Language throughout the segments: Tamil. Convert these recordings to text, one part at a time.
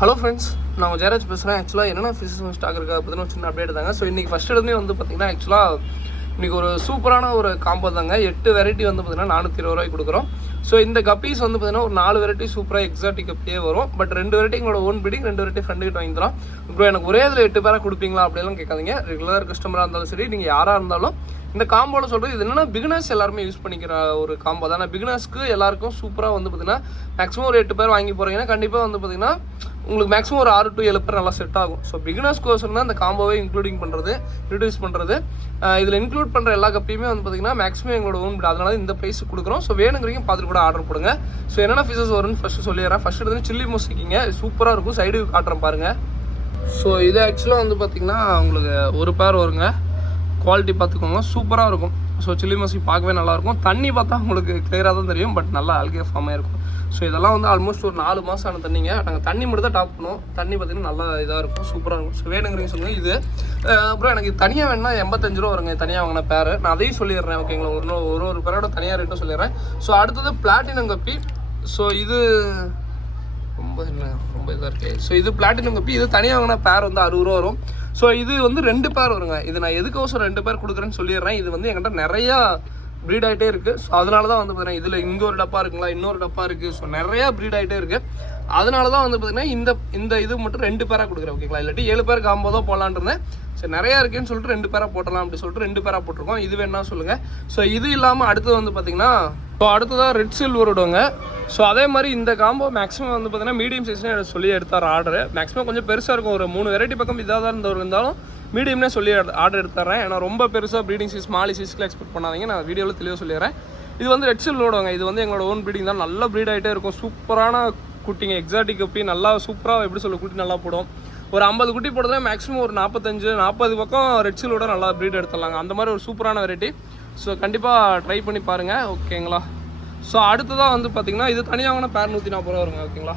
ஹலோ ஃப்ரெண்ட்ஸ், நான் ஜெயராஜ் பேசுகிறேன். ஆக்சுவலாக என்னென்ன ஃபிஷஸ் ஸ்டாக் இருக்கா பார்த்தீங்கன்னா ஒரு சின்ன அப்டேட் தாங்க. ஸோ இன்றைக்கி ஃபஸ்ட் எடுத்துமே வந்து பார்த்திங்கன்னா ஆக்சுவலாக இன்றைக்கி ஒரு சூப்பரான ஒரு காம்போ தாங்க. 8 வெரைட்டி வந்து பார்த்திங்கன்னா 420 ரூபாய்க்கு கொடுக்குறோம். ஸோ இந்த கப்பீஸ் வந்து பார்த்திங்கன்னா ஒரு 4 வெரைட்டி சூப்பராக எக்ஸாட்டிக் கப்பியே வரும். பட் 2 வெரைட்டி எங்களோட ஓன் பீடிங், 2 வெரைட்டி ஃப்ரெண்டுகிட்ட வாங்கி தரோம். இப்போ எனக்கு ஒரே இதில் 8 பேராக கொடுப்பீங்களா அப்படிலாம் கேட்காதீங்க. ரெகுலர் கஸ்டமராக இருந்தாலும் சரி, நீங்கள் யாராக இருந்தாலும் இந்த காம்போவில் சொல்கிறது இது என்னென்னா பிகினர்ஸ் எல்லாருமே யூஸ் பண்ணிக்கிற ஒரு காம்போ தான். பிகினர்ஸ்க்கு எல்லாருக்கும் சூப்பராக வந்து பார்த்திங்கன்னா மேக்ஸிமம் ஒரு 8 பேர் வாங்கி போகிறீங்கன்னா கண்டிப்பாக வந்து பார்த்திங்கன்னா உங்களுக்கு மேக்ஸிமம் ஒரு 6 to 7 பேர் நல்லா செட் ஆகும். ஸோ பிகினர்ஸ் கோர்ஸ் தான் இந்த காம்போவே இன்ட்ரடியூஸ் பண்ணுறது. இதில் இன்க்ளூட் பண்ணுற எல்லா கப்பையுமே வந்து பார்த்திங்கன்னா மேக்ஸிமம் எங்களோட ஓன் பீட், அதனால இந்த ப்ரைஸ் கொடுக்குறோம். ஸோ வேணுங்கிறீங்க பார்த்துட்டு கூட ஆர்டர் போடுங்க. ஸோ என்னென்ன ஃபிஷஸ் வரும்னு ஃபஸ்ட்டு சொல்லிடுறேன். ஃபஸ்ட்டு எடுத்து சில்லி மொசிக்கிங்க, சூப்பராக இருக்கும். சைடு காட்டுறேன் பாருங்கள். ஸோ இது ஆக்சுவலாக வந்து பார்த்திங்கன்னா உங்களுக்கு ஒரு பேர் வருங்க. குவாலிட்டி பார்த்துக்கோங்க, சூப்பராக இருக்கும். ஸோ சில்லி மசி பார்க்கவே நல்லாயிருக்கும். தண்ணி பார்த்தா உங்களுக்கு கிளியராக தான் தெரியும், பட் நல்லா அல்கே ஃபார்மாக இருக்கும். ஸோ இதெல்லாம் வந்து ஆல்மோஸ்ட் ஒரு 4 மாதம் ஆன தண்ணிங்க. நாங்கள் தண்ணி மட்டும் தான் டாப் பண்ணுவோம். தண்ணி பார்த்திங்கன்னா நல்லா இதாக இருக்கும், சூப்பராக இருக்கும். ஸோ வேணுங்கிறீங்க சொல்லுங்கள். இது அப்புறம் எனக்கு தனியாக வேணுன்னா 85 ரூபா வருங்க தனியாக வாங்கின பேர். நான் அதையும் சொல்லிடுறேன் ஓகேங்களா. ஒரு பேரோட தனியாக ரேட்டும் சொல்லிடுறேன். ஸோ அடுத்தது பிளாட்டினம் கப்பி. ஸோ இது ரொம்ப இதாக இருக்குது. ஸோ இது பிளாட்டினம் கப்பி. இது தனியாக வாங்கின பேர் வந்து 60 ரூபா வரும். ஸோ இது வந்து 2 பேர் வருங்க. இது நான் எதுக்கோசம் 2 பேர் கொடுக்குறேன்னு சொல்லிடுறேன். இது வந்து என்கிட்ட நிறையா ப்ரீட் ஆகிட்டே இருக்குது. ஸோ அதனால தான் வந்து பார்த்தீங்கன்னா இதில் இங்கே ஒரு டப்பா இருக்குங்களா, இன்னொரு டப்பா இருக்குது. ஸோ நிறையா ப்ரீட் ஆகிட்டே இருக்குது. அதனால தான் வந்து பார்த்தீங்கன்னா இந்த இது மட்டும் 2 பேராக கொடுக்குறேன் ஓகேங்களா. இல்லாட்டி 7 பேர் காம்போ தான் போடலான்னு இருந்தேன். சரி நிறையா இருக்குன்னு சொல்லிட்டு 2 பேராக போட்டலாம் அப்படி சொல்லிட்டு 2 பேராக போட்டிருக்கோம். இது வேணா சொல்லுங்கள். ஸோ இது இல்லாமல் அடுத்தது வந்து பார்த்தீங்கன்னா அடுத்ததாக ரெட் சில்வர் விடுவாங்க. ஸோ அதே மாதிரி இந்த காம்போ மேக்ஸிமம் வந்து பார்த்தீங்கன்னா மீடியம் சைஸ்னே சொல்லி எடுத்தார் ஆர்டர். மேக்ஸிமம் கொஞ்சம் பெருசாக இருக்கும். ஒரு 3 வெரைட்டி பக்கம் இதாக தான் இருந்தாலும் மீடியம்னே சொல்லி ஆர்டர் எடுத்துறேன். ஏன்னா ரொம்ப பெருசாக ப்ரீடிங் சைஸ் ஸ்மாலி சைஸ்க்கு எக்ஸ்பெக்ட் பண்ணாதீங்க. நான் வீடியோவில் தெளிவாக சொல்லிடுறேன். இது வந்து ரெட் சில்வர் விடுவாங்க. இது வந்து எங்களோட ஓன் ப்ரீடிங் தான். நல்லா ப்ரீட் ஆகிட்டே இருக்கும். சூப்பரான குட்டிங்க, எக்ஸாட்டிக் கப்பி. நல்லா சூப்பராக எப்படி சொல்ல குட்டி நல்லா போடும். ஒரு 50 குட்டி போடுறதுல மேக்ஸிமம் ஒரு 45-40 பக்கம் ரெட் சில்வோட நல்லா ப்ரீட் எடுத்துடலாங்க. அந்த மாதிரி ஒரு சூப்பரான வெரைட்டி. ஸோ கண்டிப்பாக ட்ரை பண்ணி பாருங்கள் ஓகேங்களா. ஸோ அடுத்ததாக வந்து பார்த்திங்கன்னா இது தனியாக வாங்கினா பேர் 140 ரூபா வருங்க ஓகேங்களா.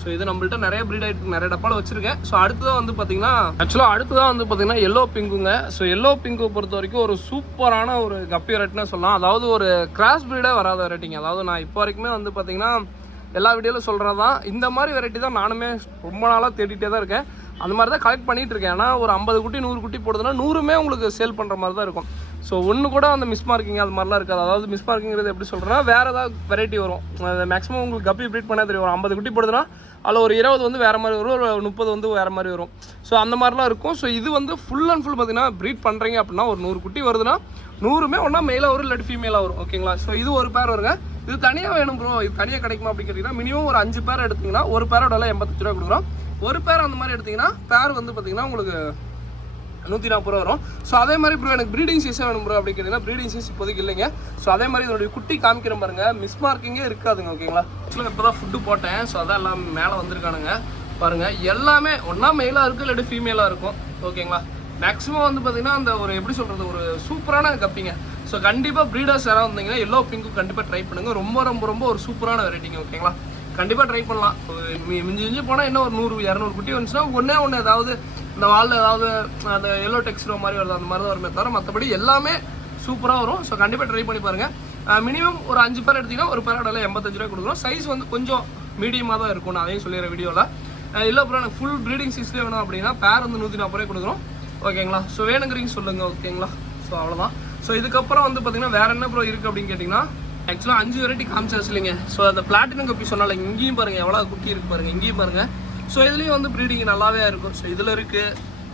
ஸோ இது நம்மள்ட்ட நிறைய ப்ரீட் ஆகிட்டு நிறைய டப்பாவில் வச்சுருக்கேன். ஸோ அடுத்ததாக வந்து பார்த்திங்கன்னா அடுத்ததாக பார்த்திங்கன்னா எல்லோ பிங்குங்க. ஸோ எல்லோ பிங்கு பொறுத்த வரைக்கும் ஒரு சூப்பரான ஒரு கப்பி வெரைட்டின்னு சொல்லலாம். அதாவது ஒரு கிராஸ் ப்ரீடே வராத வெரைட்டிங்க. அதாவது நான் இப்போ வரைக்குமே வந்து பார்த்திங்கன்னா எல்லா வீடியோவில் சொல்கிறது தான். இந்த மாதிரி வெரைட்டி தான் நானுமே ரொம்ப நாளாக தேடிட்டே தான் இருக்கேன். அந்த மாதிரி தான் கலெக்ட் பண்ணிகிட்டு இருக்கேன். ஏன்னா ஒரு 50 குட்டி 100 குட்டி போடுதுன்னா 100மே உங்களுக்கு சேல் பண்ணுற மாதிரி தான் இருக்கும். ஸோ ஒன்று கூட அந்த மிஸ் மார்க்கிங் அது மாதிரிலாம் இருக்காது. அதாவது மிஸ் மார்க்கிங்கிறது எப்படி சொல்கிறேன்னா வேறு ஏதாவது வெரைட்டி வரும். மேக்ஸிமம் உங்களுக்கு கப்பி ப்ரீட் பண்ணால் தெரியும். ஒரு 50 குட்டி போடுதுன்னா அதில் ஒரு 20 வந்து வேறு மாதிரி வரும், ஒரு 30 வந்து வேறு மாதிரி வரும். ஸோ அந்த மாதிரிலாம் இருக்கும். ஸோ இது வந்து ஃபுல் அண்ட் ஃபுல் பார்த்தீங்கன்னா ப்ரீட் பண்ணுறீங்க அப்படின்னா ஒரு 100 குட்டி வருதுன்னா 100மே ஒன்றா மேலாக வரும், இல்லாட்டி ஃபீமேலாக வரும் ஓகேங்களா. ஸோ இது ஒரு பேர் வருங்க. இது தனியாக வேணும் ப்ரோ, இது தனியாக கிடைக்குமா அப்படின்னு கேட்டிங்கன்னா மினிமம் ஒரு 5 பேர் எடுத்திங்கன்னா ஒரு பேரோட 85 ரூபா கொடுக்குறோம். ஒரு பேர் அந்த மாதிரி எடுத்திங்கன்னா பேர் வந்து பார்த்திங்கன்னா உங்களுக்கு 140 ரூபா வரும். ஸோ அதே மாதிரி ப்ரோ எனக்கு ப்ரீடிங் சைஸாக வேணும் ப்ரோ அப்படின்னு கேட்டிங்கன்னா ப்ரீடிங் சைஸ் இப்போதைக்கு இல்லைங்க. ஸோ அதே மாதிரி இதனுடைய குட்டி காமிக்கிற பாருங்க, மிஸ் மார்க்கிங்கே இருக்காதுங்க ஓகேங்களா. ஆக்சுவலாக இப்போ தான் ஃபுட்டு போட்டேன். ஸோ அதான் எல்லாம் மேலே வந்திருக்கானுங்க பாருங்கள். எல்லாமே ஒன்றா மெயிலாக இருக்குது, இல்லாட்டி ஃபீமேலாக இருக்கும் ஓகேங்களா. மேக்ஸிமம் வந்து பார்த்திங்கன்னா அந்த ஒரு எப்படி சொல்கிறது ஒரு சூப்பரான கப்பிங்க. ஸோ கண்டிப்பாக ப்ரீடர்ஸ் யாராவது வந்தீங்கன்னா எல்லோ பிங்க்கு கண்டிப்பாக ட்ரை பண்ணுங்கள். ரொம்ப ஒரு சூப்பரான வெரைட்டிங்க ஓகேங்களா. கண்டிப்பாக ட்ரை பண்ணலாம். மிஞ்சி போனால் என்ன ஒரு 100-200 குட்டி வந்துச்சுன்னா ஒன்று ஏதாவது இந்த வாலில் ஏதாவது அந்த எல்லோ டெக்ஸ்டோ மாதிரி வருது, அந்த மாதிரி தான் வருமே தவிர மற்றபடி எல்லாமே சூப்பராக வரும். ஸோ கண்டிப்பாக ட்ரை பண்ணி பாருங்கள். மினிமம் ஒரு 5 பேர் எடுத்திங்கன்னா ஒரு பேரோட 85 ரூபா கொடுக்குறோம். சைஸ் வந்து கொஞ்சம் மீடியமாக தான் இருக்கும். நான் அதையும் சொல்லிடுறேன் வீடியோவில். இல்லை அப்புறம் எனக்கு ஃபுல் ப்ரீடிங் சைஸ்லேயே வேணும் அப்படின்னா பேர் வந்து 140 ரூபாய் கொடுக்குறோம் ஓகேங்களா. ஸோ வேணுங்கிறீங்க சொல்லுங்கள் ஓகேங்களா. ஸோ அவ்வளோதான். ஸோ இதுக்கப்புறம் வந்து பார்த்திங்கன்னா வேறு என்ன ப்ரோ இருக்குது அப்படின்னு கேட்டிங்கன்னா ஆக்சுவலாக 5 வெரைட்டி காமிச்சாச்சு இல்லைங்க. ஸோ அந்த பிளாட்டினம் கப்பி சொன்னால இங்கேயும் பாருங்கள் எவ்வளோ குட்டி இருக்குது பாருங்கள், இங்கேயும் பாருங்கள். ஸோ இதுலேயும் வந்து ப்ரீடிங் நல்லாவே இருக்கும். ஸோ இதில் இருக்குது.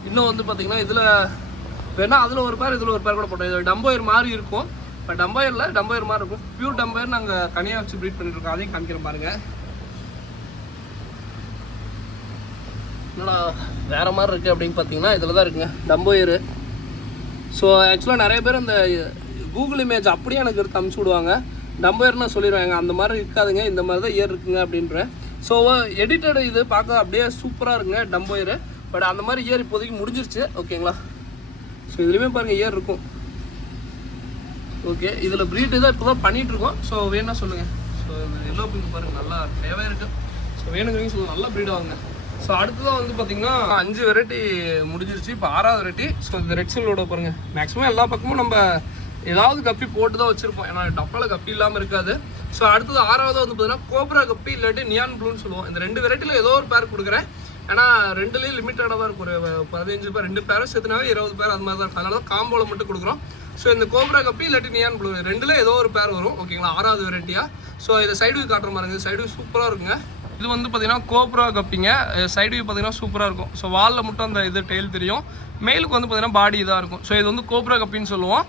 இன்னும் வந்து பார்த்திங்கன்னா இதில் வேணால் அதில் ஒரு பேர் இதில் ஒரு பேர் கூட போட்டோம். இது டம்போயர் மாதிரி இருக்கும். இப்போ டம்போயர் மாதிரி இருக்கும். பியூர் டம்போயர் நாங்கள் தனியாக வச்சு ப்ரீட் பண்ணிட்டுருக்கோம். அதையும் காமிக்கிறோம் பாருங்கள். என்னடா வேறு மாதிரி இருக்குது அப்படின்னு பார்த்தீங்கன்னா இதில் தான் இருக்குங்க டம்போயரு. ஸோ ஆக்சுவலாக நிறைய பேர் அந்த கூகுள் இமேஜ் அப்படியே எனக்கு எடுத்து அனுப்பிச்சி விடுவாங்க. டம்போயர்னு சொல்லிடுவாங்க. அந்த மாதிரி இருக்காதுங்க, இந்த மாதிரி தான் இயர் இருக்குங்க அப்படின்றேன். ஸோ எடிட்டட் இது பார்க்க அப்படியே சூப்பராக இருக்குங்க டம்போயரு. பட் அந்த மாதிரி இயர் இப்போதைக்கு முடிஞ்சிருச்சு ஓகேங்களா. ஸோ இதுலேயுமே பாருங்கள் இயர் இருக்கும் ஓகே. இதில் ப்ரீட் தான் இப்போ தான் பண்ணிகிட்ருக்கோம். ஸோ வேணா சொல்லுங்கள். ஸோ இந்த எல்லோ பிங்க் பாருங்கள் நல்லா தேவை இருக்குது. ஸோ வேணுங்கிறீங்க சொல்லுங்கள், நல்லா ப்ரீட் ஆகுங்க. ஸோ அடுத்ததான் வந்து பார்த்திங்கன்னா 5 வெரைட்டி முடிஞ்சிருச்சு. இப்போ 6வது வெரைட்டி. ஸோ இந்த ரெட் சில்வோட பாருங்கள். மேக்ஸிமம் எல்லா பக்கமும் நம்ம ஏதாவது கப்பி போட்டு தான் வச்சுருப்போம். ஏன்னா டப்பாவில் கப்பி இல்லாமல் இருக்காது. ஸோ அடுத்தது 6வது வந்து பார்த்தீங்கன்னா கோப்ரா கப்பி இல்லாட்டி நியான் ப்ளூன்னு சொல்லுவோம். இந்த 2 வெரைட்டியில் ஏதோ ஒரு பேர் கொடுக்குறேன். ஏன்னா ரெண்டுலேயும் லிமிட்டடாக தான் இருக்கும். ஒரு 15 பேர் 2 பேரும் சேர்த்துனாவே 20 பேர் அது மாதிரி தான் இருக்கும். அதனால தான் காம்போவில் மட்டும் கொடுக்குறோம். ஸோ இந்த கோப்ரா கப்பி இல்லாட்டி நியான் ப்ளூ ரெண்டுல ஏதோ ஒரு பேர் வரும் ஓகேங்களா, 6வது வெரைட்டியாக. ஸோ இதை சைடு வியூ காட்டுற மாதிரி சைடு வியூ சூப்பராக இருக்குங்க. இது வந்து பார்த்தீங்கன்னா கோப்ரா கப்பிங்க. சைடு வியூ பார்த்தீங்கன்னா சூப்பராக இருக்கும். ஸோ வாலில் மட்டும் அந்த இது டெயில் தெரியும், மேலுக்கு வந்து பார்த்தீங்கன்னா பாடி இதாக இருக்கும். ஸோ இது வந்து கோப்ரா கப்பின்னு சொல்லுவோம்.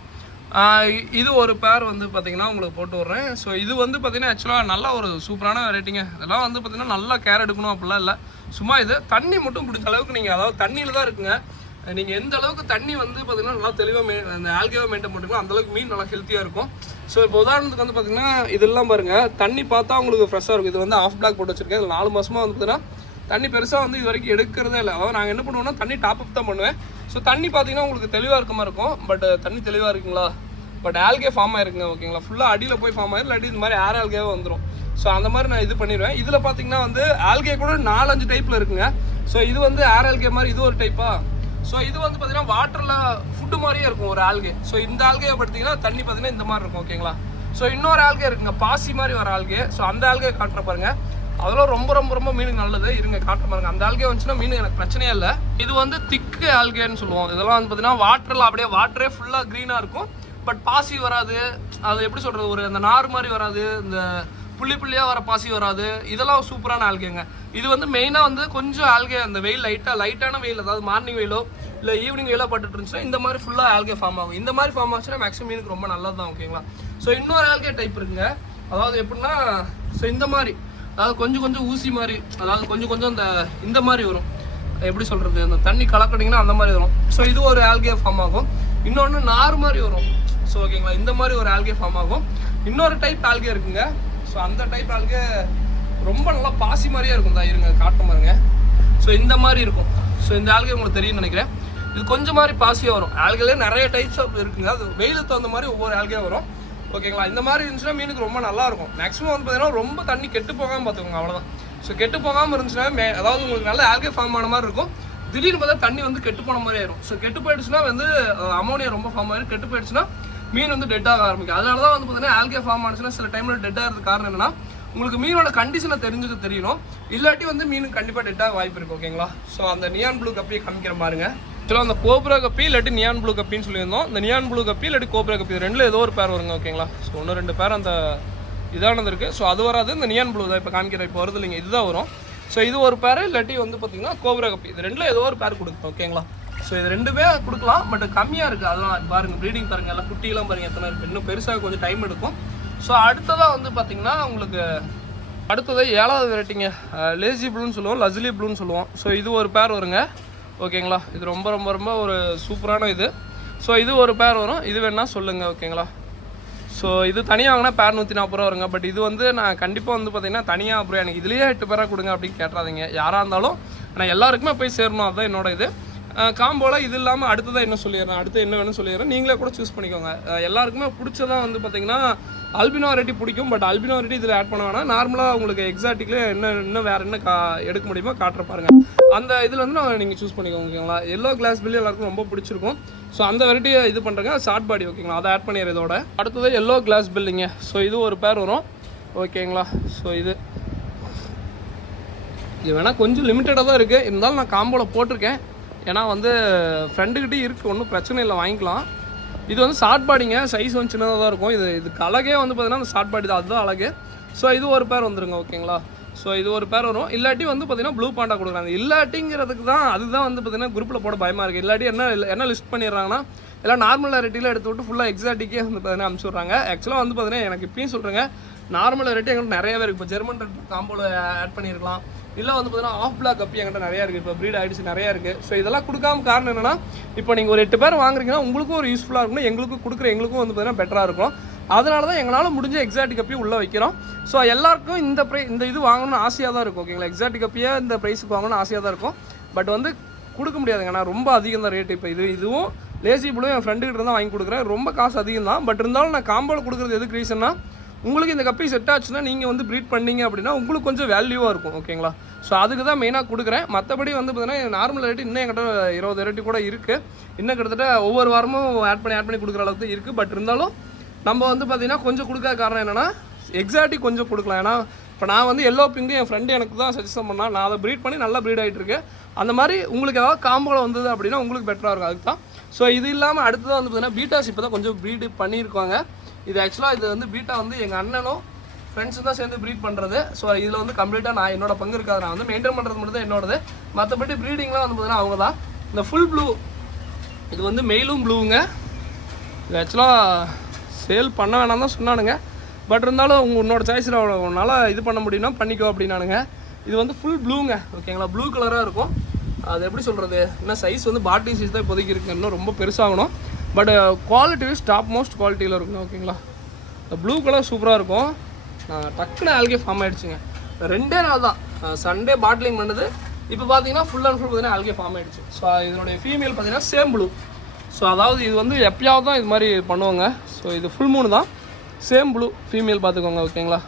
இது ஒரு பேர் வந்து பார்த்தீங்கன்னா உங்களுக்கு போட்டு விட்றேன். ஸோ இது வந்து பார்த்தீங்கன்னா ஆக்சுவலாக நல்லா ஒரு சூப்பரான வெரைட்டிங்க. இதெல்லாம் வந்து பார்த்தீங்கன்னா நல்லா கேர் எடுக்கணும் அப்படிலாம் இல்லை, சும்மா இது தண்ணி மட்டும் பிடிச்ச அளவுக்கு நீங்கள், அதாவது தண்ணியில் தான் இருக்குங்க. நீங்கள் எந்த அளவுக்கு தண்ணி வந்து பார்த்தீங்கன்னா நல்லா தெளிவாக அந்த ஆல்கேவாக மெயின்டைன் பண்ணிட்டீங்களோ அந்தளவுக்கு மீன் நல்லா ஹெல்த்தியாக இருக்கும். ஸோ இப்போ உதாரணத்துக்கு வந்து பார்த்தீங்கன்னா இதெல்லாம் பாருங்கள், தண்ணி பார்த்தா உங்களுக்கு ஃப்ரெஷ்ஷாக இருக்கும். இது வந்து ஆஃப் பிளாக் போட்டு வச்சிருக்கேன். இது 4 மாதமாக வந்து பார்த்தீங்கன்னா தண்ணி பெருசாக வந்து இது வரைக்கும் எடுக்கிறதே இல்லை. அதாவது நாங்கள் என்ன பண்ணுவோம்னா தண்ணி டாப் அப் தான் பண்ணுவேன். ஸோ தண்ணி பார்த்தீங்கன்னா உங்களுக்கு தெளிவாக இருக்க மாதிரி இருக்கும். பட் தண்ணி தெளிவாக இருக்குங்களா, பட் ஆல்கே ஃபார்ம் ஆயிருக்குங்க ஓகேங்களா. ஃபுல்லாக அடியில் போய் ஃபார்ம் ஆயிரும், இல்லாட்டி இந்த மாதிரி ஏர் ஆல்கேவே வந்துடும். ஸோ அந்த மாதிரி நான் இது பண்ணிடுவேன். இதில் பார்த்தீங்கன்னா வந்து ஆல்கே கூட 4-5 டைப்பில் இருக்குங்க. ஸோ இது வந்து ஏர் ஆல்கே மாதிரி இது ஒரு டைப்பா. ஸோ இது வந்து பார்த்தீங்கன்னா வாட்டரில் ஃபுட்டு மாதிரியே இருக்கும் ஒரு ஆல்கே. ஸோ இந்த ஆல்கே பார்த்தீங்கன்னா தண்ணி பார்த்தீங்கன்னா இந்த மாதிரி இருக்கும் ஓகேங்களா. ஸோ இன்னொரு ஆல்கே இருக்குங்க, பாசி மாதிரி வர ஆல்கே. ஸோ அந்த ஆல்கே காட்டுற பாருங்க, அதெல்லாம் ரொம்ப ரொம்ப ரொம்ப மீனுக்கு நல்லது. இருங்க காட்டுற பாருங்க, அந்த ஆல்கே வந்துச்சுன்னா மீனுக்கு எனக்கு பிரச்சனையே இல்லை. இது வந்து திக்கு ஆல்கேன்னு சொல்லுவோம். இதெல்லாம் வந்து பார்த்தீங்கன்னா வாட்டரில் அப்படியே வாட்டரே ஃபுல்லாக க்ரீனாக இருக்கும், பட் பாசி வராது. அது எப்படி சொல்கிறது, ஒரு அந்த நார் மாதிரி வராது, இந்த புள்ளி புள்ளியாக வர பாசி வராது. இதெல்லாம் சூப்பரான ஆல்கேங்க. இது வந்து மெயினாக வந்து கொஞ்சம் ஆல்கே அந்த வெயில் லைட்டான வெயில், அதாவது மார்னிங் வெயிலோ இல்லை ஈவினிங் வெயிலோ பட்டுட்டு இருந்துச்சுன்னா இந்த மாதிரி ஃபுல்லாக ஆல்கே ஃபார்ம் ஆகும். இந்த மாதிரி ஃபார்ம் ஆச்சுன்னா மேக்ஸிமம் மீனுக்கு ரொம்ப நல்லது தான் ஓகேங்களா. ஸோ இன்னொரு ஆல்கே டைப் இருக்குங்க, அதாவது எப்படின்னா ஸோ இந்த மாதிரி, அதாவது கொஞ்சம் ஊசி மாதிரி, அதாவது கொஞ்சம் இந்த மாதிரி வரும். எப்படி சொல்கிறது, அந்த தண்ணி கலக்கடிங்கன்னா அந்த மாதிரி வரும். ஸோ இது ஒரு ஆல்கே ஃபார்ம் ஆகும். இன்னொன்று நார் மாதிரி வரும். ஸோ ஓகேங்களா, இந்த மாதிரி ஒரு ஆல்கே ஃபார்ம் ஆகும். இன்னொரு டைப் ஆல்கே இருக்குங்க. ஸோ அந்த டைப் ஆல்கே ரொம்ப நல்லா பாசி மாதிரியே இருக்கும். தான் இருங்க காட்ட பாருங்க. ஸோ இந்த மாதிரி இருக்கும். ஸோ இந்த ஆல்கே உங்களுக்கு தெரியும்னு நினைக்கிறேன். இது கொஞ்சம் மாதிரி பாசியாக வரும். ஆல்கேலே நிறைய டைப்ஸ் ஆஃப் இருக்குங்க, அது வெயிலுக்கு தகுந்த மாதிரி ஒவ்வொரு ஆல்கே வரும் ஓகேங்களா. இந்த மாதிரி இருந்துச்சுன்னா மீனுக்கு ரொம்ப நல்லா இருக்கும். மேக்ஸிமம் வந்து பார்த்தீங்கன்னா ரொம்ப தண்ணி கெட்டு போகாமல் பார்த்துக்கோங்க, அவ்வளோதான். ஸோ கெட்டு போகாமல் இருந்துச்சுன்னா அதாவது உங்களுக்கு நல்ல ஆல்கே ஃபார்ம் ஆன மாதிரி இருக்கும். திடீர்னு பார்த்தா தண்ணி வந்து கெட்டு போன மாதிரி ஆயிரும். ஸோ கெட்டு போயிடுச்சுன்னா வந்து அமோனியா ரொம்ப ஃபார்ம் ஆயிரும். கெட்டு போயிடுச்சுன்னா மீன் வந்து டெட் ஆக ஆரம்பிக்கும். அதனால தான் வந்து பார்த்தீங்கன்னா ஆல்கே ஃபார்ம் ஆனிச்சுன்னா சில டைமில் டெட் ஆகிறதுக்கு காரணம் என்னன்னா, உங்களுக்கு மீனோட கண்டிஷனை தெரியணும். இல்லாட்டி வந்து மீனுக்கு கண்டிப்பாக டெட் ஆக வாய்ப்பு இருக்குது ஓகேங்களா. ஸோ அந்த நியான் ப்ளூ கப்பியை காமிக்கிற பாருங்க. ஆக்சுவலாக அந்த கோப்ரா கப்பி இல்லாட்டி நியான் ப்ளூ கப்பின்னு சொல்லியிருந்தோம். இந்த நியான் ப்ளூ கப்பி இல்லாட்டி கோப்ரா கப்பி ரெண்டில் ஏதோ ஒரு பேர் வருங்க ஓகேங்களா. ஸோ 1-2 பேர் அந்த இதானது இருக்குது. ஸோ அது வராது, இந்த நியான் ப்ளூ தான் இப்போ காமிக்கிற இப்போ வருது இல்லைங்க, இதுதான் வரும். ஸோ இது ஒரு பேர், இல்லாட்டி வந்து பார்த்தீங்கன்னா கோப்ரா கப்பி. இது ரெண்டில் ஏதோ ஒரு பேர் கொடுக்கும் ஓகேங்களா. ஸோ இது ரெண்டுமே கொடுக்கலாம், பட் கம்மியாக இருக்குது. அதெல்லாம் பாருங்கள், ப்ரீடிங் பாருங்கள், எல்லாம் குட்டியெல்லாம் பாருங்கள் எத்தனை இருக்குது. இன்னும் பெருசாக கொஞ்சம் டைம் எடுக்கும். ஸோ அடுத்ததாக வந்து பார்த்தீங்கன்னா உங்களுக்கு அடுத்தது 7வது வெரைட்டிங்க, லேசி ப்ளூன்னு சொல்லுவோம், லஸ்லி ப்ளூன்னு சொல்லுவோம். ஸோ இது ஒரு பேர் வருங்க ஓகேங்களா. இது ரொம்ப ரொம்ப ரொம்ப ஒரு சூப்பரான இது. ஸோ இது ஒரு பேர் வரும், இது வேணால் சொல்லுங்கள் ஓகேங்களா. ஸோ இது தனியாக வாங்கினா பேர் 140 ரூபா வருங்க. பட் இது வந்து நான் கண்டிப்பாக வந்து பார்த்தீங்கன்னா தனியாக அப்புறம் எனக்கு இதுலேயே 8 பேராக கொடுங்க அப்படின்னு கேட்டுறாதீங்க யாராக இருந்தாலும். ஆனால் எல்லாருக்குமே போய் சேரணும், அதுதான் என்னோட இது. காம்போவில் இது இல்லாமல் அடுத்ததான் என்ன சொல்லிடுறேன், அடுத்து என்ன வேணும்னு சொல்லிடுறேன், நீங்களே கூட சூஸ் பண்ணிக்கோங்க. எல்லாருக்குமே பிடிச்சதான் வந்து பார்த்தீங்கன்னா அல்பினோ வெரைட்டி பிடிக்கும். பட் அல்பினோ வெரைட்டி இதில் ஆட் பண்ண வேணாம். நார்மலாக உங்களுக்கு எக்ஸாக்டிக்ல இன்னும் வேறு என்ன எடுக்க முடியுமோ காட்டுற பாருங்க. அந்த இதில் வந்து நீங்கள் சூஸ் பண்ணிக்கோங்க ஓகேங்களா. எல்லோ கிளாஸ் பில்லி எல்லாருக்கும் ரொம்ப பிடிச்சிருக்கும். ஸோ அந்த வெரைட்டியை இது பண்ணுறேங்க, ஷார்ட் பாடி ஓகேங்களா, அதை ஆட் பண்ணிடுற இதோட. அடுத்தது எல்லோ கிளாஸ் பில்லிங்க. ஸோ இது ஒரு பேர் வரும் ஓகேங்களா. ஸோ இது வேணால் கொஞ்சம் லிமிட்டடாக தான் இருக்குது, இருந்தாலும் நான் காம்போவில் போட்டிருக்கேன். ஏன்னா வந்து ஃப்ரெண்டுக்கிட்டே இருக்குது, ஒன்றும் பிரச்சனை இல்லை, வாங்கிக்கலாம். இது வந்து ஷார்ட் பாடிங்க, சைஸ் வந்து சின்னதாக தான் இருக்கும். இதுக்கு அழகே வந்து பார்த்தீங்கன்னா அந்த ஷார்ட் பாடி தான், அதுதான் அழகு. ஸோ இது ஒரு பேர் வந்துருங்க ஓகேங்களா. ஸோ இது ஒரு பேர் வரும். இல்லாட்டி வந்து பார்த்தீங்கன்னா ப்ளூ பாண்டா கொடுக்குறாங்க. இல்லாட்டிங்கிறதுக்கு தான் அதுதான் வந்து பார்த்தீங்கன்னா குரூப்பில் போட பயமாக இருக்குது. இல்லாட்டி என்ன லிஸ்ட் பண்ணிடுறாங்கன்னா எல்லாம் நார்மல் வெரைட்டியில் எடுத்து விட்டு ஃபுல்லாக எக்ஸாட்டிக்கே வந்து பார்த்தீங்கன்னா அனுப்பிச்சி விட்றாங்க. ஆக்சுவலாக வந்து பார்த்தீங்கன்னா எனக்கு இப்பயும் சொல்கிறேங்க, நார்மல் வெரைட்டி எங்கிட்ட நிறையவே இருக்குது. இப்போ ஜெர்மன் காம்போவில் ஆட் பண்ணியிருக்கலாம், இல்லை வந்து பார்த்தீங்கன்னா ஆஃப் பிளாக் கப்பி என்கிட்ட நிறையா இருக்குது. இப்போ ப்ரீட் ஆகிடுச்சு நிறையா இருக்குது. ஸோ இதெல்லாம் கொடுக்காம காரணம் என்னென்னா, இப்போ நீங்கள் ஒரு 8 பேர் வாங்குறீங்கன்னா உங்களுக்கும் ஒரு யூஸ்ஃபுல்லாக இருக்கணும், எங்களுக்கும் வந்து பார்த்தீங்கன்னா பெட்டராக இருக்கும். அதனால தான் எங்களால் முடிஞ்ச எக்ஸாட்டிக் கப்பி உள்ளே வைக்கிறோம். ஸோ எல்லாருக்கும் இந்த இது வாங்கணும்னு ஆசையாக தான் இருக்கும் ஓகேங்களா. எக்ஸாட்டிக் கப்பியை இந்த ப்ரைஸுக்கு வாங்கணும்னு ஆசையாக தான் இருக்கும். பட் வந்து கொடுக்க முடியாதுங்க, நான் ரொம்ப அதிகம் தான் ரேட்டு. இப்போ இதுவும் லேசி ப்ளூ என் ஃப்ரெண்டுக்கிட்ட தான் வாங்கி கொடுக்குறேன். ரொம்ப காசு அதிகம் தான். பட் இருந்தாலும் நான் காம்போவில் கொடுக்குறது எதுக்கு ரீசன்னா, உங்களுக்கு இந்த கப்பி செட் ஆச்சுன்னா நீங்கள் வந்து ப்ரீட் பண்ணீங்க அப்படின்னா உங்களுக்கு கொஞ்சம் வேல்யூவாக இருக்கும் ஓகேங்களா. ஸோ அதுக்கு தான் மெயினாக கொடுக்குறேன். மற்றபடி வந்து பார்த்தீங்கன்னா நார்மல் ரேட்டு இன்னும் என்கிட்ட 20 ரேட்டு கூட இருக்குது. இன்னும் கிட்டத்தட்ட ஒவ்வொரு வாரமும் ஆட் பண்ணி கொடுக்குற அளவுக்கு இருக்குது. பட் இருந்தாலும் நம்ம வந்து பார்த்திங்கன்னா கொஞ்சம் கொடுக்காத காரணம் என்னென்னா, எக்ஸாட்டிக் கொஞ்சம் கொடுக்கலாம். ஏன்னா இப்போ நான் வந்து எல்லோ பிங்கு என் ஃப்ரெண்டு எனக்கு தான் சஜஷன் பண்ணால் நான் அதை ப்ரீட் பண்ணி நல்லா ப்ரீட் ஆகிட்டு இருக்கு. அந்த மாதிரி உங்களுக்கு ஏதாவது காம்போவில் வந்தது அப்படின்னா உங்களுக்கு பெட்டராக இருக்கும். அதுக்கு தான். ஸோ இது இல்லாமல் அடுத்ததாக வந்து பார்த்தீங்கன்னா பீட்டாஸ் இப்போ தான் கொஞ்சம் ப்ரீடு பண்ணியிருக்காங்க. இது ஆக்சுவலாக இது வந்து பீட்டா வந்து எங்கள் அண்ணனும் ஃப்ரெண்ட்ஸும் தான் சேர்ந்து ப்ரீட் பண்ணுறது. ஸோ இதில் வந்து கம்ப்ளீட்டாக நான் என்னோட பங்கு இருக்காது. நான் வந்து மெயின்டைன் பண்ணுறது மட்டும் தான் என்னோடது. மற்றபடி ப்ரீடிங்லாம் வந்து பார்த்தீங்கன்னா அவங்க தான். இந்த ஃபுல் ப்ளூ இது வந்து மெயிலும் ப்ளூங்க. இது ஆக்சுவலாக சேல் பண்ண வேணாம் தான் சொன்னானுங்க. பட் இருந்தாலும் உன்னோட சாய்ஸில் உன்னால் இது பண்ண முடியும்னா பண்ணிக்கோ அப்படின்னானுங்க. இது வந்து ஃபுல் ப்ளூங்க. ஓகேங்களா, ப்ளூ கலராக இருக்கும். அது எப்படி சொல்கிறது, இன்னும் சைஸ் வந்து பாட்டில் சைஸ் தான் இப்போதைக்கு இருக்குது. இன்னும் ரொம்ப பெருசாகணும். But quality wise top most குவாலிட்டியில் இருக்குங்க. ஓகேங்களா, இந்த ப்ளூ கலர் சூப்பராக இருக்கும். டக்குன்னு ஆல்கே ஃபார்ம் ஆகிடுச்சுங்க. 2 நாள் தான், சண்டே பாட்டிலிங் பண்ணுது. இப்போ பார்த்தீங்கன்னா ஃபுல் அண்ட் ஃபுல் பார்த்தீங்கன்னா ஆல்கே ஃபார்ம் ஆகிடுச்சு. ஸோ இதனுடைய ஃபீமேல் பார்த்தீங்கன்னா சேம் ப்ளூ. ஸோ அதாவது இது வந்து எப்பயாவது தான் இது மாதிரி பண்ணுவாங்க. ஸோ இது ஃபுல் மூணு தான், சேம் ப்ளூ ஃபீமேல் பார்த்துக்கோங்க. ஓகேங்களா,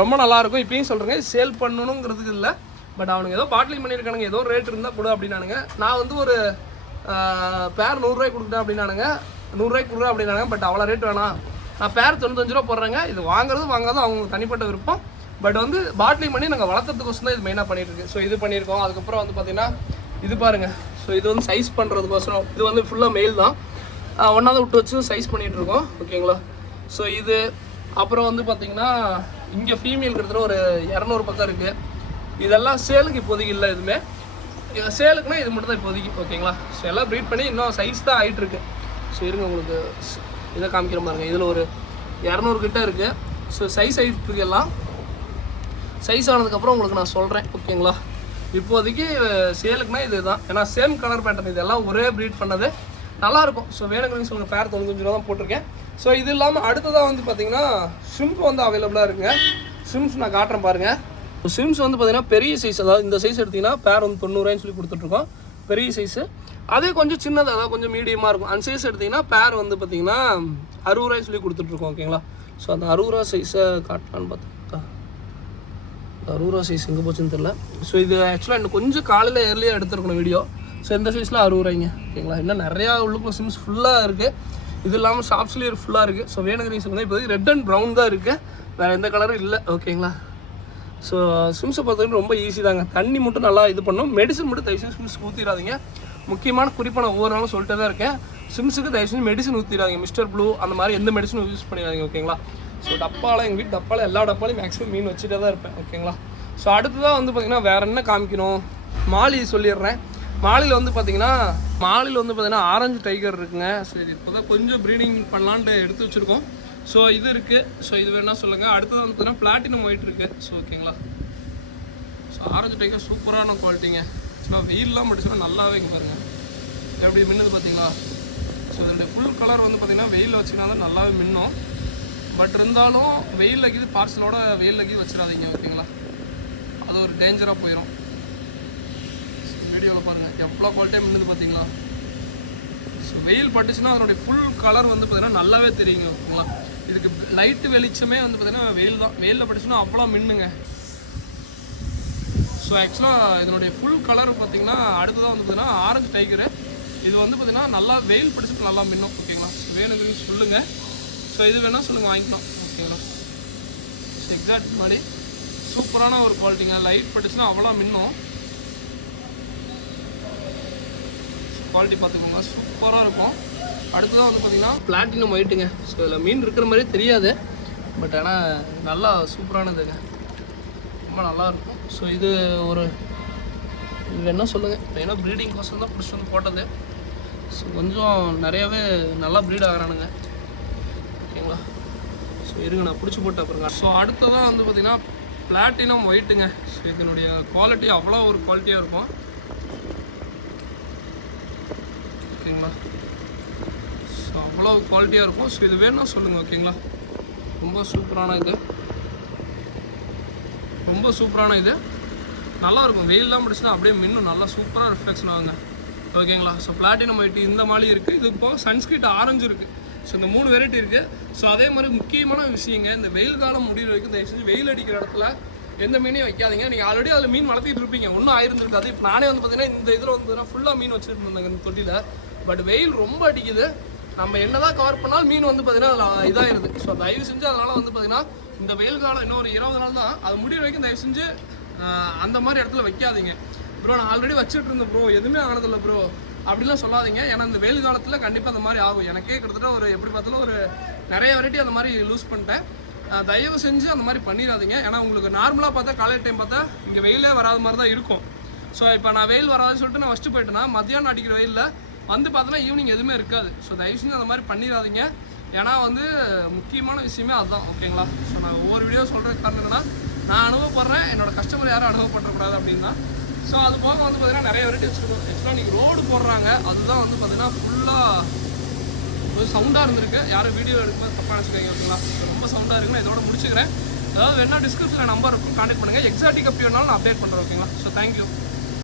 ரொம்ப நல்லாயிருக்கும். இப்பயும் சொல்கிறேங்க, சேல் பண்ணணுங்கிறதுக்கு இல்லை. பட் அவனுக்கு ஏதோ பாட்டிலிங் பண்ணியிருக்கானுங்க, ஏதோ ரேட் இருந்தால் கொடு அப்படின்னானுங்க. நான் வந்து ஒரு பேர் 100 ரூபாய்க்கு கொடுக்குறேன் அப்படின்னானுங்க. 100 ரூபாய்க்கு கொடுக்குறேன் அப்படின்னாங்க. பட் அவ்வளோ ரேட் வேணாம், நான் பேர் 95 ரூபா போடுறேங்க. இது வாங்குறது வாங்காதான் அவங்க தனிப்பட்ட விருப்பம். பட் வந்து பாட்டிலிங் பண்ணி நாங்கள் வளர்த்துறதுக்கோசம் தான் இது மெயினாக பண்ணிட்டுருக்கு. ஸோ இது பண்ணியிருக்கோம். அதுக்கப்புறம் வந்து பார்த்தீங்கன்னா இது பாருங்கள். ஸோ இது வந்து சைஸ் பண்ணுறதுக்கோசரம் இது வந்து ஃபுல்லாக மெயில் தான். ஒன்றாவது விட்டு வச்சு சைஸ் பண்ணிகிட்ருக்கோம். ஓகேங்களா, ஸோ இது அப்புறம் வந்து பார்த்திங்கன்னா இங்கே ஃபீமேல் கிட்டத்தட்ட ஒரு 200 பக்கம் இருக்குது. இதெல்லாம் சேலுக்கு இப்போதைக்கு இல்லை. எதுவுமே சேலுக்குன்னா இது மட்டும் தான் இப்போதைக்கு. ஓகேங்களா, ஸோ எல்லாம் ப்ரீட் பண்ணி இன்னும் சைஸ் தான் ஆகிட்டுருக்கு. ஸோ இருங்க உங்களுக்கு இதை காமிக்கிற பாருங்க. இதில் ஒரு 200 கிட்ட இருக்குது. ஸோ சைஸ் ஆகிட்டுருக்கு. எல்லாம் சைஸ் ஆனதுக்கப்புறம் உங்களுக்கு நான் சொல்கிறேன். ஓகேங்களா, இப்போதைக்கு சேலுக்குனா இது தான். ஏன்னா சேம் கலர் பேட்டர்ன், இதெல்லாம் ஒரே ப்ரீட் பண்ணது நல்லாயிருக்கும். ஸோ வேணுங்கிறீங்க சொல்லுங்கள். பேர் 95 ரூபா தான் போட்டிருக்கேன். ஸோ இது இல்லாமல் அடுத்ததாக வந்து பார்த்திங்கன்னா ஷிம்ப் வந்து அவைலபிளாக இருக்குங்க. ஷிம்ஸ் நான் காட்டுறேன் பாருங்கள். ஷிம்ஸ் வந்து பார்த்திங்கன்னா பெரிய சைஸ், அதாவது இந்த சைஸ் எடுத்திங்கன்னா பேர் வந்து 90 ரூபாய்ன்னு சொல்லி கொடுத்துட்ருக்கோம், பெரிய சைஸு. அதே கொஞ்சம் சின்னது, அதாவது கொஞ்சம் மீடியமாக இருக்கும். அந்த சைஸ் எடுத்திங்கன்னா பேர் வந்து பார்த்திங்கன்னா 60 ரூபாய்ன்னு சொல்லி கொடுத்துட்ருக்கோம். ஓகேங்களா, ஸோ அந்த 60 ரூபா சைஸை காட்டலான்னு பார்த்தா 60 ரூபா சைஸ் எங்கே போச்சுன்னு தெரில. ஸோ இது ஆக்சுவலாக இன்னும் கொஞ்சம் காலையில் ஏர்லியாக எடுத்துருக்கணும் வீடியோ. ஸோ இந்த சைஸில் 60 ரூபாய்ங்க. ஓகேங்களா, இன்னும் நிறையா உள்ளுக்குள்ள சிம்ஸ் ஃபுல்லாக இருக்குது. இது இல்லாமல் ஷாப்ஸ்லேயும் ஃபுல்லாக இருக்குது. ஸோ வேணுங்கிற சொல்லுங்கள். இப்போதைக்கு ரெட் அண்ட் ப்ரௌன் தான் இருக்குது, வேறு எந்த கலரும் இல்லை. ஓகேங்களா, ஸோ சிம்ஸை பொறுத்தவரைக்கும் ரொம்ப ஈஸி தாங்க. தண்ணி மட்டும் நல்லா இது பண்ணணும். மெடிசன் மட்டும் தயவுசெய்து சிம்ஸ் ஊற்றிடாதீங்க. முக்கியமான குறிப்பாக நான் ஒவ்வொரு நாளும் சொல்லிட்டே தான் இருக்கேன். சிம்ஸுக்கு தயவுசெய்து மெடிசன் ஊற்றிடாதீங்க. மிஸ்டர் ப்ளூ அந்த மாதிரி எந்த மெடிசனும் யூஸ் பண்ணிடாதீங்க. ஓகேங்களா, ஸோ டப்பாவில் எங்கள் வீட்டு டப்பாவில் எல்லா டப்பாலையும் மேக்ஸிமம் மீன் வச்சுட்டே தான் இருப்பேன். ஓகேங்களா, ஸோ அடுத்ததாக வந்து பார்த்திங்கன்னா வேறு என்ன காமிக்கணும், மாலி சொல்லிடுறேன். மாலியில் வந்து பார்த்திங்கன்னா ஆரஞ்சு டைகர் இருக்குங்க. சரி, இப்போ தான் கொஞ்சம் ப்ரீடிங் பண்ணலான்ட்டு எடுத்து வச்சுருக்கோம். ஸோ இது இருக்குது. ஸோ இது வேணால் சொல்லுங்கள். அடுத்தது வந்து பார்த்தீங்கன்னா பிளாட்டினம் ஒயிட் இருக்குது. ஸோ ஓகேங்களா, ஸோ ஆரஞ்சு டைகர் சூப்பரான குவாலிட்டிங்க. ஸோ வெயிலெலாம் மட்டும் நல்லாவே இங்கே பாருங்கள் எப்படி மின்னுது பார்த்தீங்களா. ஸோ இதோடைய ஃபுல் கலர் வந்து பார்த்திங்கன்னா வெயிலில் வச்சுக்கினா தான் நல்லாவே மின்னும். பட் இருந்தாலும் வெயிலில் கீது பார்சலோட வெயிலில் கீது வச்சிடாதீங்க. ஓகேங்களா, அது ஒரு டேஞ்சராக போயிடும். வீடியோவில் பாருங்கள் எவ்வளோ குவாலிட்டியாக மின்னுது பார்த்தீங்களா. ஸோ வெயில் பட்டுச்சுன்னா அதனுடைய ஃபுல் கலர் வந்து பார்த்திங்கன்னா நல்லாவே தெரியுங்க. ஓகேங்களா, இதுக்கு லைட்டு வெளிச்சமே வந்து பார்த்திங்கன்னா வெயில் தான். வெயிலில் பட்டுச்சுன்னா அவ்வளோ மின்னுங்க. ஸோ ஆக்சுவலாக இதனுடைய ஃபுல் கலர் பார்த்திங்கன்னா அடுத்ததாக வந்து பார்த்திங்கன்னா ஆரஞ்சு டைகரு. இது வந்து பார்த்திங்கன்னா நல்லா வெயில் பட்டுச்சுட்டு நல்லா மின்னும். ஓகேங்களா, ஸோ வேணுங்கிறது சொல்லுங்கள். ஸோ இது வேணால் சொல்லுங்கள், வாங்கிக்கலாம். ஓகேங்களா, ஸோ எக்ஸாக்ட் மாதிரி சூப்பரான ஒரு குவாலிட்டிங்க. லைட் பட்டுச்சுன்னா அவ்வளோ மின்னும். குவாலிட்டி பார்த்துக்கோங்க, சூப்பராக இருக்கும். அடுத்ததான் வந்து பார்த்திங்கன்னா பிளாட்டினம் ஒயிட்டுங்க. ஸோ இதில் மீன் இருக்கிற மாதிரி தெரியாது, பட் ஆனால் நல்லா சூப்பரானதுங்க, ரொம்ப நல்லாயிருக்கும். ஸோ இது வேணால் சொல்லுங்கள். ஏன்னா ப்ரீடிங் கோசம் தான் பிடிச்சி வந்து போட்டது. ஸோ கொஞ்சம் நிறையாவே நல்லா ப்ரீட் ஆகிறானுங்க. ஓகேங்களா, ஸோ இருங்க நான் பிடிச்சி போட்டு அப்புறங்க. ஸோ அடுத்ததான் வந்து பார்த்திங்கன்னா பிளாட்டினம் ஒயிட்டுங்க. ஸோ இதனுடைய குவாலிட்டி அவ்வளோ ஒரு குவாலிட்டியாக இருக்கும். ஓகேங்களா, ஸோ அவ்வளோ குவாலிட்டியாக இருக்கும். ஸோ இது வேணும்னா சொல்லுங்கள். ஓகேங்களா, ரொம்ப சூப்பரான இது நல்லாயிருக்கும். வெயிலெலாம் முடிச்சுன்னா அப்படியே மின்னும் நல்லா சூப்பராக ரிஃப்ளெக்ஷன் ஆகுங்க. ஓகேங்களா, ஸோ பிளாட்டினம் ஒயிட் இந்த மாதிரி இருக்குது. இது இப்போ சன்ஸ்கிரிட் ஆரஞ்சு இருக்குது. ஸோ இந்த 3 வெரைட்டி இருக்குது. ஸோ அதே மாதிரி முக்கியமான விஷயங்க, இந்த வெயில் காலம் முடிகிற வரைக்கும் தயவு செஞ்சு வெயில் அடிக்கிற இடத்துல எந்த மீனையும் வைக்காதீங்க. நீங்கள் ஆல்ரெடி அதில் மீன் வளர்த்திட்டு இருப்பீங்க, ஒன்றும் ஆயிருந்துருக்காது. இப்போ நானே வந்து பார்த்தீங்கன்னா இந்த இதில் வந்து பார்த்தீங்கன்னா ஃபுல்லாக மீன் வச்சுட்டு இருந்தாங்க இந்த தொட்டியில். பட் வெயில் ரொம்ப அடிக்குது. நம்ம என்ன தான் கவர் பண்ணாலும் மீன் வந்து பார்த்தீங்கன்னா அதில் இதாகிடுது. ஸோ தயவு செஞ்சு அதனால் வந்து பார்த்தீங்கன்னா இந்த வெயில் காலம் இன்னும் ஒரு 20 நாள் தான், அது முடிகிற வரைக்கும் தயவு செஞ்சு அந்த மாதிரி இடத்துல வைக்காதீங்க. ப்ரோ நான் ஆல்ரெடி வச்சுட்டு இருந்தேன் ப்ரோ, எதுவுமே ஆனதில்லை ப்ரோ அப்படிலாம் சொல்லாதீங்க. ஏன்னா இந்த வெயில் காலத்தில் கண்டிப்பாக அந்த மாதிரி ஆகும். எனக்கே கிட்டத்தட்ட ஒரு எப்படி பார்த்தாலும் ஒரு நிறைய வெரைட்டி அந்த மாதிரி லூஸ் பண்ணிட்டேன். தயவு செஞ்சு அந்த மாதிரி பண்ணிடாதீங்க. ஏன்னா உங்களுக்கு நார்மலாக பார்த்தா காலையில் டைம் பார்த்தா இங்கே வெயிலே வராத மாதிரி தான் இருக்கும். ஸோ இப்போ நான் வெயில் வராதுன்னு சொல்லிட்டு நான் ஃபஸ்ட்டு போயிட்டேன்னா மத்தியானம் அடிக்கிற வெயிலில் வந்து பார்த்தோன்னா ஈவினிங் எதுவுமே இருக்காது. ஸோ தயவு செஞ்சு அந்த மாதிரி பண்ணிடாதீங்க. ஏன்னா வந்து முக்கியமான விஷயமே அதுதான், ஓகேங்களா? ஸோ நான் ஒவ்வொரு வீடியோ சொல்கிற காரணம் என்னன்னா, நான் அனுபவப்படுறேன், என்னோடய கஸ்டமர் யாரும் அனுபவப்படக்கூடாது அப்படின்னு தான். ஸோ அது போக வந்து பார்த்தீங்கன்னா நிறைய வெரைட்டி வச்சுருக்கோம். ஆக்சுவலாக நீங்கள் ரோடு போடுறாங்க, அதுதான் வந்து பார்த்தீங்கன்னா ஃபுல்லாக ஒரு சவுண்டாக இருந்திருக்கு. யாரும் வீடியோ எடுக்கும்போது தப்பாக நினச்சிக்கோங்க, ஓகேங்களா? ரொம்ப சவுண்டாக இருக்குன்னு இதோட முடிச்சுக்கிறேன். அதாவது வேணா டிஸ்கிரிப்ஷனில் நம்பர் இருக்கும், கான்டெக்ட் பண்ணுங்கள். எக்ஸாட்டிக் அப்படி வேணாலும் நான் அப்டேட் பண்ணுறேன், ஓகேங்களா? So thank you.